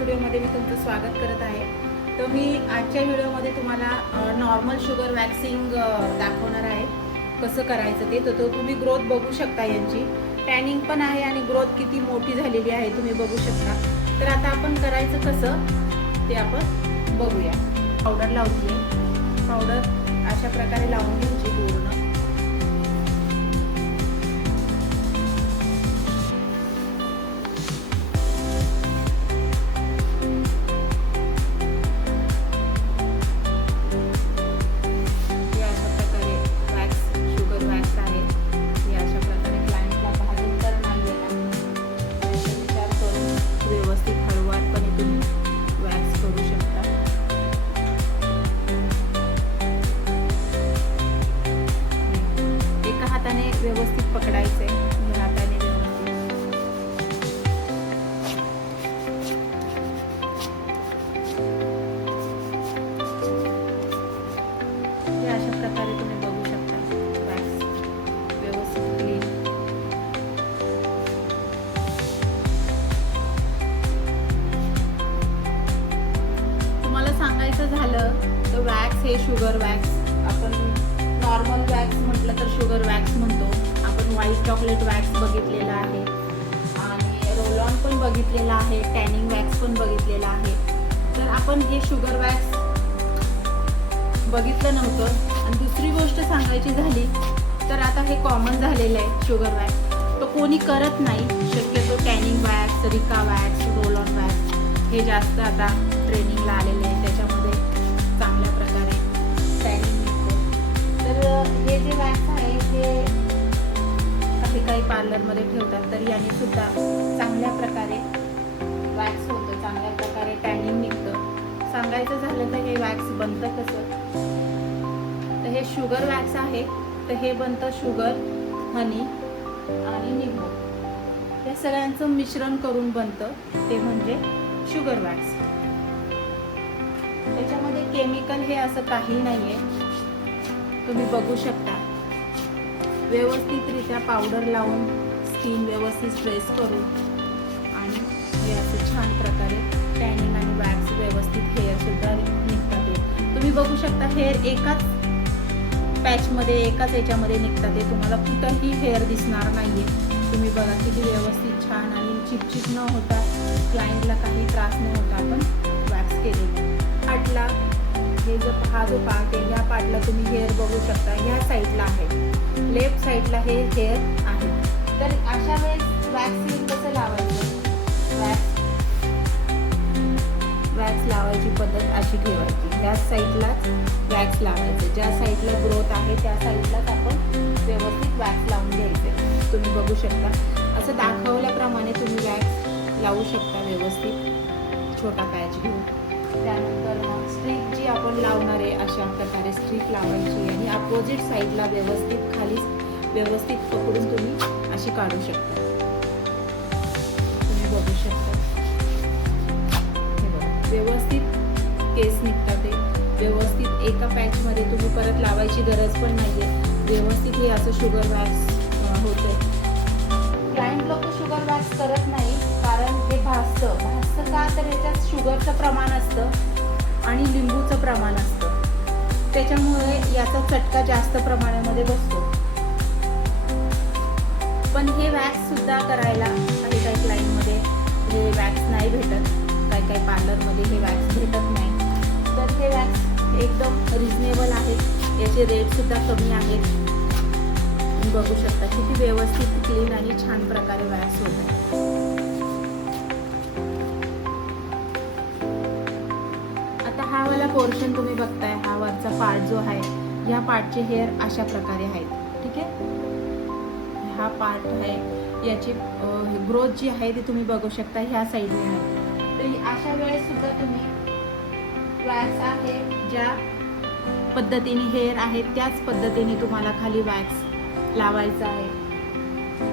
व्हिडिओमध्ये मी तुमचं स्वागत करत आहे. तर मी आजच्या व्हिडिओमध्ये तुम्हाला नॉर्मल शुगर वॅक्सिंग दाखवणार आहे. कसं करायचं ते. तर तुम्ही ग्रोथ बघू शकता, यांची टॅनिंग पण आहे आणि ग्रोथ किती मोठी झालेली आहे तुम्ही बघू शकता. तर आता आपण करायचं कसं ते आपण बघूया. पावडर लावते. पावडर अशा प्रकारे लावून घ्यायची पूर्ण. व्यवस्थित पकडायचे हाताने हे अशा प्रकारे तुम्ही बघू शकता. वॅक्स व्यवस्थित क्लीन. तुम्हाला सांगायचं झालं तर वॅक्स हे शुगर वॅक्स, आपण नॉर्मल वॅक्स म्हटलं तर शुगर वॅक्स म्हणतो. आपण व्हाईट चॉकलेट वॅक्स बघितलेला आहे आणि रोल ऑन पण बघितलेला आहे, टॅनिंग वॅक्स पण बघितलेला आहे. तर आपण हे शुगर वॅक्स बघितलं नव्हतं. आणि दुसरी गोष्ट सांगायची झाली तर आता हे कॉमन झालेलं आहे शुगर वॅक्स. तो कोणी करत नाही शक्यतो. टॅनिंग वॅक्स, रिका वॅक्स, रोल ऑन वॅक्स हे जास्त आता ट्रेनिंगला आलेले आहे. त्याच्यामध्ये चांगल्या प्रकारे टॅनिंग. तर हे जे वॅक्स आहे हे काही पार्लरमध्ये ठेवतात. तर याने सुद्धा चांगल्या प्रकारे वॅक्स होतं, चांगल्या प्रकारे टॅनिंग निघतं. सांगायचं झालं तर हे वॅक्स बनतं कसं, तर हे शुगर वॅक्स आहे. तर हे बनतं शुगर, हनी आणि निंबू या सगळ्यांचं मिश्रण करून बनतं ते म्हणजे शुगर वॅक्स. त्याच्यामध्ये केमिकल हे असं काही नाही आहे. तुम्ही बघू शकता. व्यवस्थितरित्या पावडर लावून स्किन व्यवस्थित स्ट्रेस करून आणि हे असं छान प्रकारे टॅनिंग आणि वॅक्स व्यवस्थित हेअर सुद्धा निघतात. तुम्ही बघू शकता हेअर एकाच पॅचमध्ये, एकाच याच्यामध्ये निघतात. ते तुम्हाला कुठंही हेअर दिसणार नाहीये. तुम्ही बघा किती व्यवस्थित छान आणि चिपचिप न होता, क्लायंटला काही त्रास न होता आपण वॅक्स केलेलं. पार्टला हे हा जो पार्ट आहे ह्या पार्टला तुम्ही हेअर बघू शकता. ह्या साईडला आहे, लेफ्ट साईडला हे हेअर आहे. तर अशा वेळेस वॅक्सिंग कसं लावायचं, वॅक्स लावायची पद्धत अशी ठेवायची. ह्या साईडलाच वॅक्स लावायचं. ज्या साईडला ग्रोथ आहे त्या साईडलाच आपण व्यवस्थित वॅक्स लावून घ्यायचे. तुम्ही बघू शकता. असं दाखवल्याप्रमाणे तुम्ही वॅक्स लावू शकता व्यवस्थित, छोटा पॅच घेऊन. त्यानंतर मग स्ट्रीप जी आपण लावणार आहे अशा प्रकारे स्ट्रीप लावायची आणि अपोजिट साईडला व्यवस्थित खाली व्यवस्थित पकडून तुम्ही अशी काढू शकता. तुम्ही बघू शकता. हे बघा व्यवस्थित केस निघतात. ते व्यवस्थित एका पॅचमध्ये तुम्ही परत लावायची गरज पण नाही आहे. व्यवस्थित हे असं शुगर वॅक्स होतं. क्लायंट लोक शुगर वॅक्स करत नाही कारण हे भाजतं का, तर याच्यात शुगरचं प्रमाण असतं आणि लिंबूचं प्रमाण असतं. त्याच्यामुळे याचा चटका जास्त प्रमाणामध्ये बसतो. पण हे वॅक्स सुद्धा करायला काही क्लायंटमध्ये हे वॅक्स नाही भेटत. काही पार्लरमध्ये हे वॅक्स भेटत नाही. तर हे वॅक्स एकदम रिजनेबल आहेत. याचे रेट सुद्धा कमी आहेत. तुम्ही बघू शकता किती व्यवस्थित क्लीन आणि छान प्रकारे वॅक्स होतं. आता हा वाला पोर्शन तुम्ही बघताय, हा वरचा पार्ट जो आहे ह्या पार्टचे हेअर अशा प्रकारे आहेत. ठीक आहे. हा पार्ट आहे, याची ग्रोथ जी आहे ती तुम्ही बघू शकता ह्या साईडने आहे. तर अशा वेळेस सुद्धा तुम्ही वॅक्स आहे ज्या पद्धतीने हेअर आहे त्याच पद्धतीने तुम्हाला खाली वॅक्स लावायचा आहे.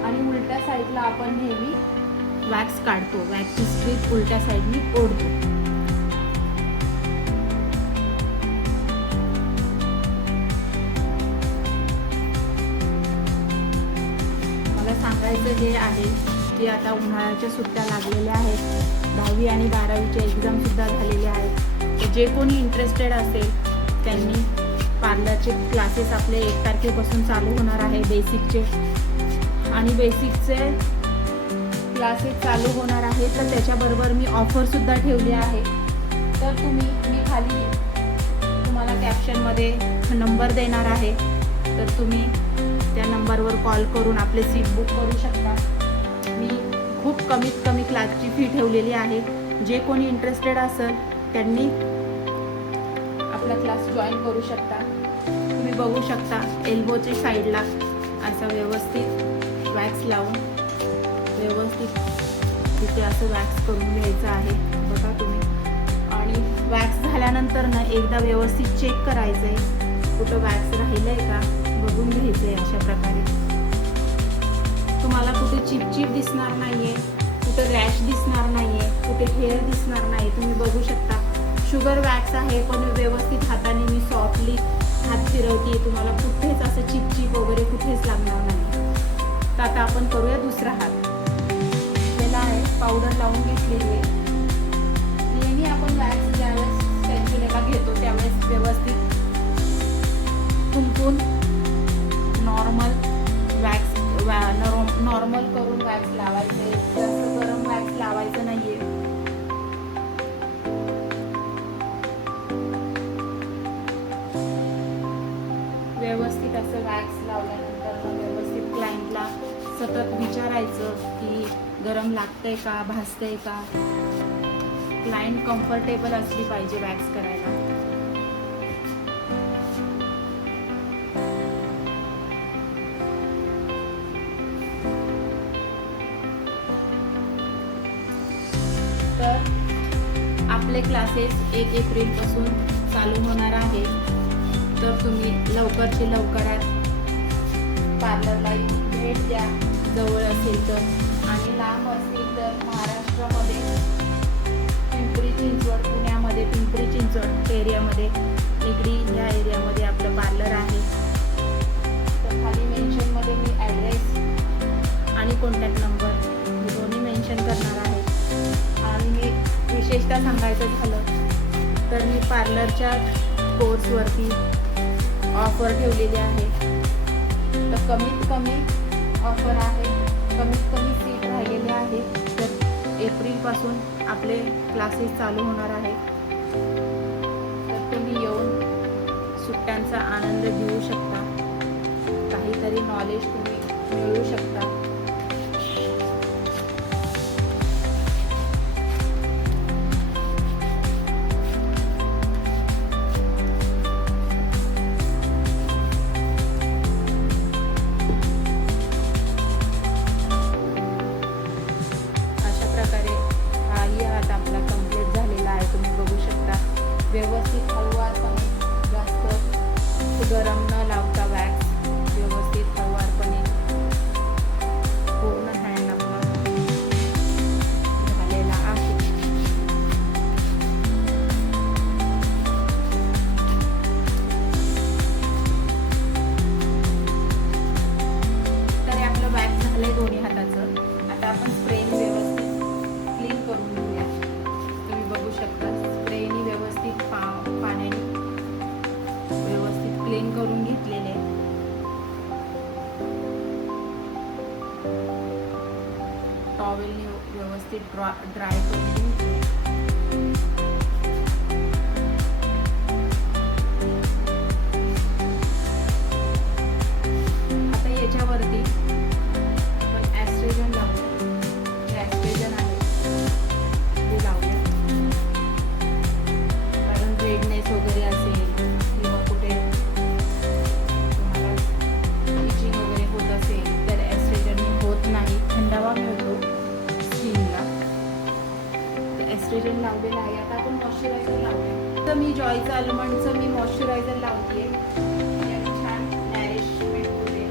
आणि उलट्या साईडला आपण नेहमी वॅक्स काढतो. वॅक्सची स्ट्रीप उलट्या साईडने ओढतो. सांगायचं हे आहे की आता उन्हाळ्याच्या सुट्ट्या लागलेल्या आहेत. 10वी आणि 12वीचे एक्झामसुद्धा झालेले आहेत. तर जे कोणी इंटरेस्टेड असेल त्यांनी पार्लरचे क्लासेस आपले 1 तारखेपासून चालू होणार आहे बेसिकचे, आणि बेसिकचे क्लासेस चालू होणार आहे. तर त्याच्याबरोबर मी ऑफरसुद्धा ठेवली आहे. तर मी खाली तुम्हाला कॅप्शनमध्ये नंबर देणार आहे, तर तुम्ही त्या नंबरवर कॉल करून आपले सीट बुक करू शकता. मी खूप कमीत कमी क्लासची फी ठेवलेली आहे. जे कोणी इंटरेस्टेड असेल त्यांनी आपला क्लास जॉईन करू शकता. तुम्ही बघू शकता एल्बोच्या साईडला असं व्यवस्थित वॅक्स लावून व्यवस्थित तिथे असं वॅक्स करून घ्यायचं आहे बघा तुम्ही. आणि वॅक्स झाल्यानंतर ना एकदा व्यवस्थित चेक करायचं आहे, कुठं वॅक्स राहिलं आहे का बघून घ्यायचं आहे. अशा प्रकारे तुम्हाला कुठे चिपचिप दिसणार नाही आहे, कुठे रॅश दिसणार नाही आहे, कुठे हेअर दिसणार नाही. तुम्ही बघू शकता शुगर वॅक्स आहे, पण व्यवस्थित हाताने मी सॉफ्टली हात फिरवते, तुम्हाला कुठेच असं चिपचिप वगैरे कुठेच लागणार नाही. तर आता आपण करूया दुसरा हात. त्याला आहे पावडर लावून घेतलेली आहे. नेहमी आपण वॅक्स ज्यावेळेस स्पॅच्युलेला घेतो त्यावेळेस व्यवस्थित कुंकून नॉर्मल नॉर्मल करून वॅक्स लावायचे. जास्त गरम वॅक्स लावायचं नाहीये. व्यवस्थित असं वॅक्स लावल्यानंतर व्यवस्थित क्लायंटला सतत विचारायचं की गरम लागतंय का, भाजतंय का. क्लायंट कम्फर्टेबल असली पाहिजे वॅक्स करायला. तर आपले क्लासेस 1 एप्रिलपासून चालू होणार आहे. तर तुम्ही लवकरची लवकरात पार्लरला भेट द्या, जवळ असेल तर. आणि लांब असतील तर महाराष्ट्रामध्ये पिंपरी चिंचवड, पुण्यामध्ये पिंपरी चिंचवड एरियामध्ये निगडी या एरियामध्ये आपलं पार्लर आहे. तर खाली मेन्शनमध्ये मी ॲड्रेस आणि कॉन्टॅक्ट नंबर मी दोन्ही मेन्शन करणार आहे. आणि मी विशेषतः सांगायचं झालं तर मी पार्लरच्या कोर्सवरती ऑफर ठेवलेली आहे. तर कमीत कमी ऑफर आहे, कमीत कमी सीट राहिलेले आहे. तर एप्रिलपासून आपले क्लासेस चालू होणार आहे. तर तुम्ही येऊन सुट्ट्यांचा आनंद घेऊ शकता, काहीतरी नॉलेज तुम्ही मिळवू शकता. व्यवस्थित हळूवारपणे, जास्त गरम न लावता वॅक्स व्यवस्थित हळूवारपणे पूर्ण हँड आपला झालेला आहे. तर आपलं वॅक्स झालंय दोन्ही हाताचं. आता आपण स्प्रेने व्यवस्थित क्लीन करून घेऊया. तुम्ही बघू शकता स्प्रेनी व्यवस्थित पाण्याने व्यवस्थित क्लीन करून घेतलेले. टॉवेलने व्यवस्थित ड्राय करून घेतले. आता याच्यावरती आपण ॲस्ट्रेजन लावूया. हे ॲस्ट्रेजन आहे ते लावूया. कारण रेडनेस वगैरे असेल किंवा कुठे तुम्हाला इचिंग वगैरे होत असेल तर ॲस्ट्रेजन होत नाही, थंडावा मिळतो स्किनला. तर ॲस्ट्रेजन लावलेलं आहे. आता आपण मॉइश्चरायझर लावूया. तर मी जॉयचं आल्मंडचं मी मॉइश्चरायझर लावते. याने छान नॅरिशमेंट होते.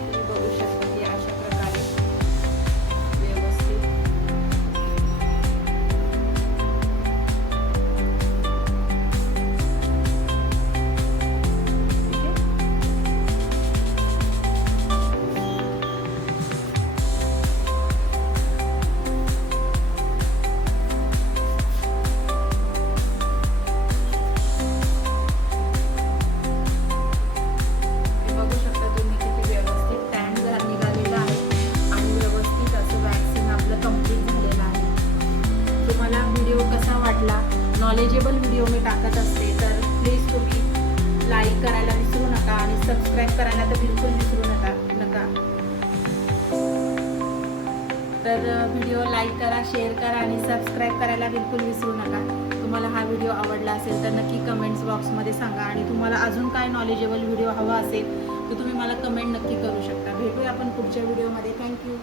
तुम्ही बघू शकता की अशा प्रकारे व्यवस्थित नॉलेजेबल व्हिडिओ मी टाकत असते, तर प्लीज तुम्ही लाईक करायला विसरू नका आणि सबस्क्राईब करायला तर बिलकुल विसरू नका. तर व्हिडिओ लाईक करा, शेअर करा आणि सबस्क्राईब करायला बिलकुल विसरू नका. तुम्हाला हा व्हिडिओ आवडला असेल तर नक्की कमेंट्स बॉक्समध्ये सांगा आणि तुम्हाला अजून काय नॉलेजेबल व्हिडिओ हवा असेल तर तुम्ही मला कमेंट नक्की करू शकता. भेटूया आपण पुढच्या व्हिडिओमध्ये. थँक्यू.